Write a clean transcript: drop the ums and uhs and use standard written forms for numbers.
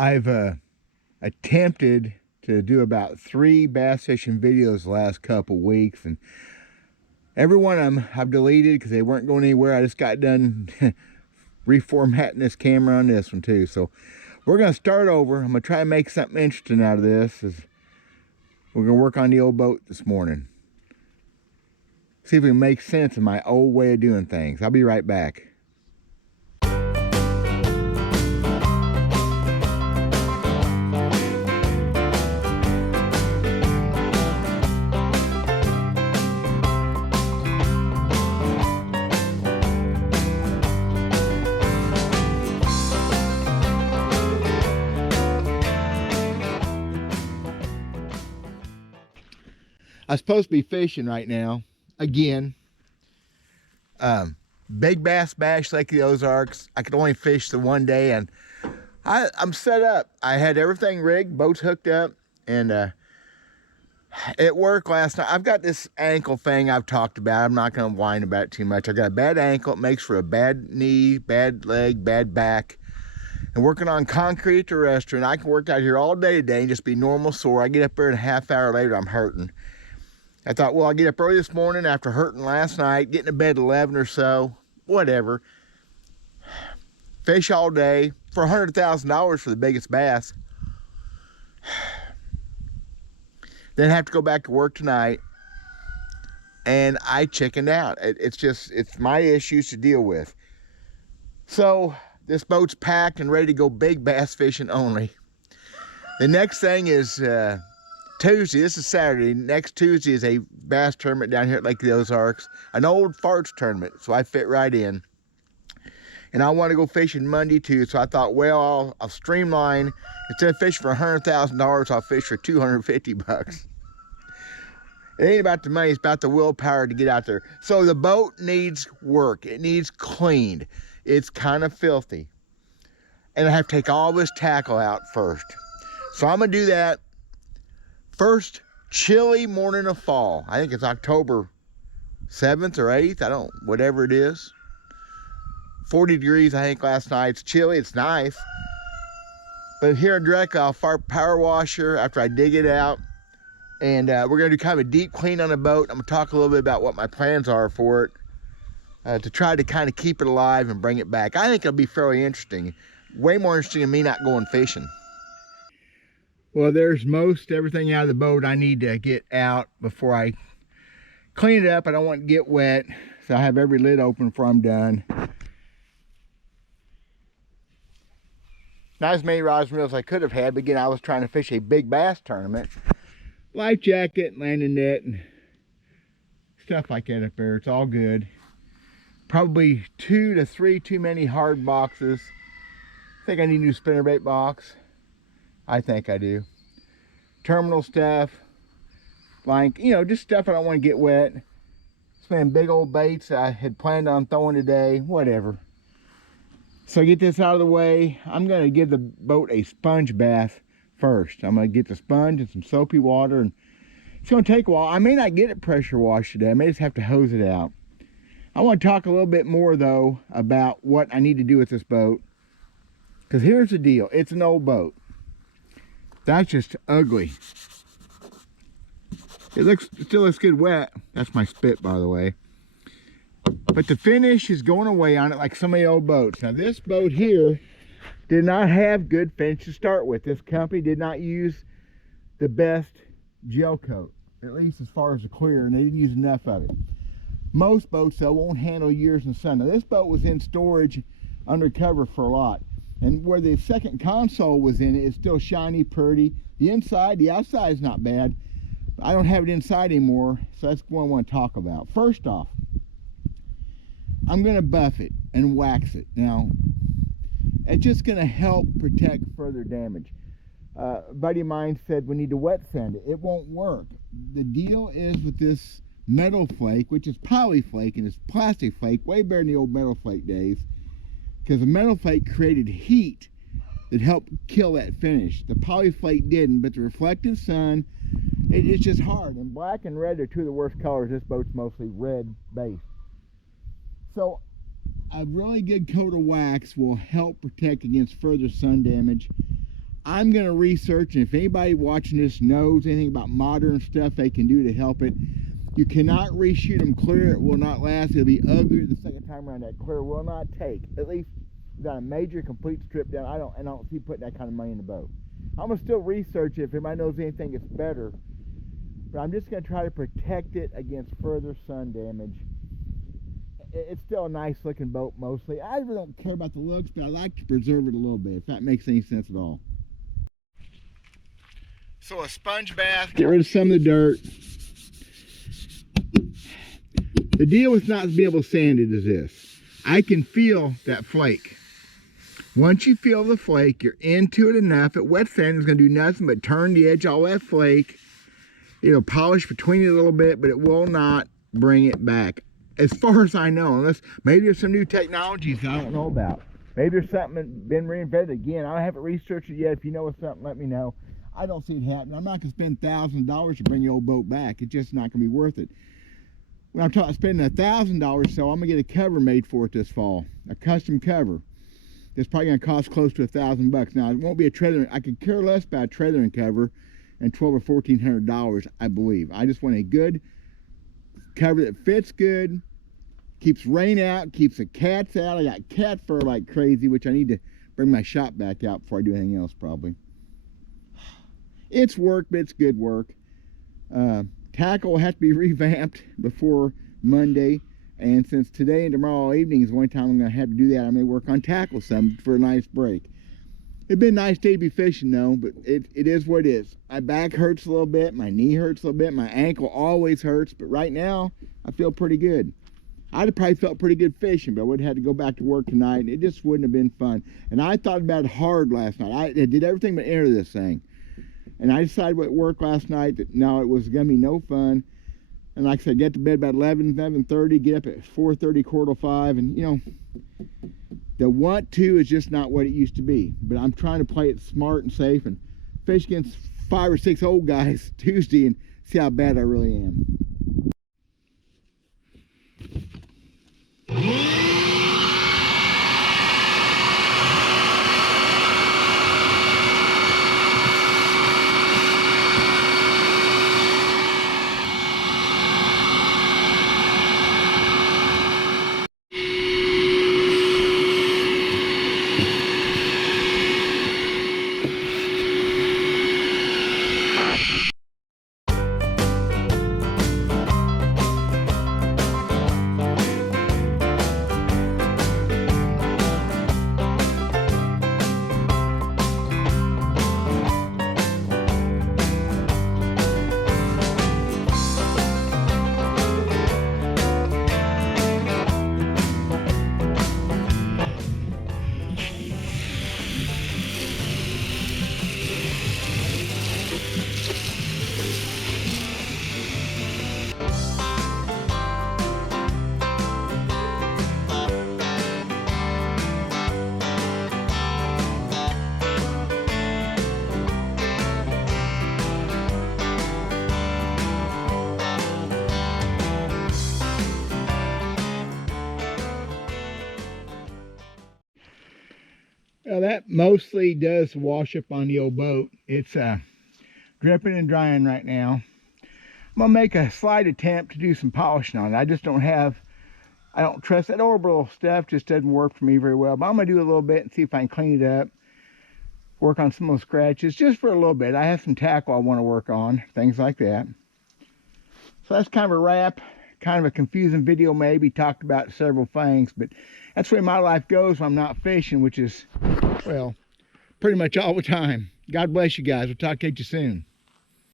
I've attempted to do about 3 bass fishing videos the last couple weeks, and every one of them I've deleted because they weren't going anywhere. I just got done reformatting this camera on this one too. So we're going to start over. I'm going to try to make something interesting out of this. We're going to work on the old boat this morning. See if we can make sense of my old way of doing things. I'll be right back. I'm supposed to be fishing right now, again. Big bass bash Lake of the Ozarks. I could only fish the one day, and I'm set up. I had everything rigged, boats hooked up, and it worked last night. I've got this ankle thing I've talked about. I'm not going to whine about it too much. I got a bad ankle. It makes for a bad knee, bad leg, bad back. And working on concrete at the restaurant, I can work out here all day today and just be normal sore. I get up there and a half hour later, I'm hurting. I thought, well, I'll get up early this morning after hurting last night, getting to bed at 11 or so, whatever. Fish all day for $100,000 for the biggest bass. Then have to go back to work tonight, and I chickened out. It's my issues to deal with. So this boat's packed and ready to go big bass fishing only. The next thing is Tuesday. This is Saturday. Next Tuesday is a bass tournament down here at Lake of the Ozarks. An old farts tournament, so I fit right in. And I want to go fishing Monday too, so I thought, well, I'll streamline. Instead of fishing for $100,000, I'll fish for $250. It ain't about the money, it's about the willpower to get out there. So the boat needs work. It needs cleaned. It's kind of filthy. And I have to take all this tackle out first. So I'm going to do that first chilly morning of fall. I think it's October 7th or 8th. Whatever it is. 40 degrees, I think, last night. It's chilly, it's nice. But here in Drek, I'll power washer after I dig it out. And we're going to do kind of a deep clean on the boat. I'm going to talk a little bit about what my plans are for it. To try to kind of keep it alive and bring it back. I think it'll be fairly interesting. Way more interesting than me not going fishing. Well, there's most everything out of the boat I need to get out before I clean it up. I don't want it to get wet, so I have every lid open before I'm done. Not as many rods and reels as I could have had, but again, I was trying to fish a big bass tournament. Life jacket, landing net, and stuff like that up there. It's all good. Probably 2 to 3 too many hard boxes. I think I need a new spinnerbait box. I think I do. Terminal stuff, like, just stuff I don't want to get wet. Some big old baits I had planned on throwing today, whatever. So get this out of the way. I'm going to give the boat a sponge bath first. I'm going to get the sponge and some soapy water, and it's going to take a while. I may not get it pressure washed today. I may just have to hose it out. I want to talk a little bit more, though, about what I need to do with this boat. Because here's the deal. It's an old boat. That's just ugly. It still looks good wet. That's my spit, by the way. But the finish is going away on it like so many old boats. Now, this boat here did not have good finish to start with. This company did not use the best gel coat, at least as far as the clear, and they didn't use enough of it. Most boats, though, won't handle years in the sun. Now, this boat was in storage undercover for a lot. And where the second console was in, it's still shiny, pretty. The outside is not bad. I don't have it inside anymore, so that's what I want to talk about. First off, I'm going to buff it and wax it. Now, it's just going to help protect further damage. A buddy of mine said we need to wet sand it. It won't work. The deal is with this metal flake, which is polyflake, and it's plastic flake, way better than the old metal flake days. Because the metal flake created heat that helped kill that finish. The polyflake didn't, but the reflective sun, it's just hard. And black and red are two of the worst colors. This boat's mostly red based. So a really good coat of wax will help protect against further sun damage. I'm going to research, and if anybody watching this knows anything about modern stuff they can do to help it, you cannot reshoot them clear. It will not last. It'll be ugly the second time around. That clear will not take. At least without a major complete strip down. I don't see putting that kind of money in the boat. I'm going to still research it if anybody knows anything that's better. But I'm just going to try to protect it against further sun damage. It's still a nice looking boat mostly. I really don't care about the looks, but I like to preserve it a little bit, if that makes any sense at all. So a sponge bath, get rid of some of the dirt. The deal with not being able to sand it is this. I can feel that flake. Once you feel the flake, you're into it enough. At wet sand is going to do nothing but turn the edge all that flake. It'll polish between it a little bit, but it will not bring it back. As far as I know, unless maybe there's some new technologies I don't know about. Maybe there's something that's been reinvented again. I haven't researched it yet. If you know of something, let me know. I don't see it happening. I'm not going to spend $1,000 to bring your old boat back. It's just not going to be worth it. When I'm talking spending $1,000, so I'm going to get a cover made for it this fall. A custom cover. It's probably going to cost close to $1,000. Now, it won't be a trailer. I could care less about a trailer cover and $1,200 or $1,400, I believe. I just want a good cover that fits good, keeps rain out, keeps the cats out. I got cat fur like crazy, which I need to bring my shop back out before I do anything else probably. It's work, but it's good work. Tackle will have to be revamped before Monday, and since today and tomorrow evening is the only time I'm going to have to do that, I may work on tackle some for a nice break. It'd been a nice day to be fishing though, but it is what it is. My back hurts a little bit, my knee hurts a little bit, my ankle always hurts, but right now I feel pretty good. I'd have probably felt pretty good fishing, but I would have had to go back to work tonight, and it just wouldn't have been fun. And I thought about it hard last night. I did everything but enter this thing. And I decided at work last night that no, it was going to be no fun. And like I said, get to bed about 11:30, get up at 4:30, 4:45, and you know, the want to is just not what it used to be. But I'm trying to play it smart and safe and fish against 5 or 6 old guys Tuesday and see how bad I really am. Well, that mostly does wash up on the old boat. It's dripping and drying right now. I'm going to make a slight attempt to do some polishing on it. I just don't trust that orbital stuff. Just doesn't work for me very well. But I'm going to do a little bit and see if I can clean it up. Work on some of those scratches just for a little bit. I have some tackle I want to work on, things like that. So that's kind of a wrap. Kind of a confusing video maybe, talked about several things, but that's the way my life goes when I'm not fishing, which is, well, pretty much all the time. God bless you guys. We'll talk to you soon.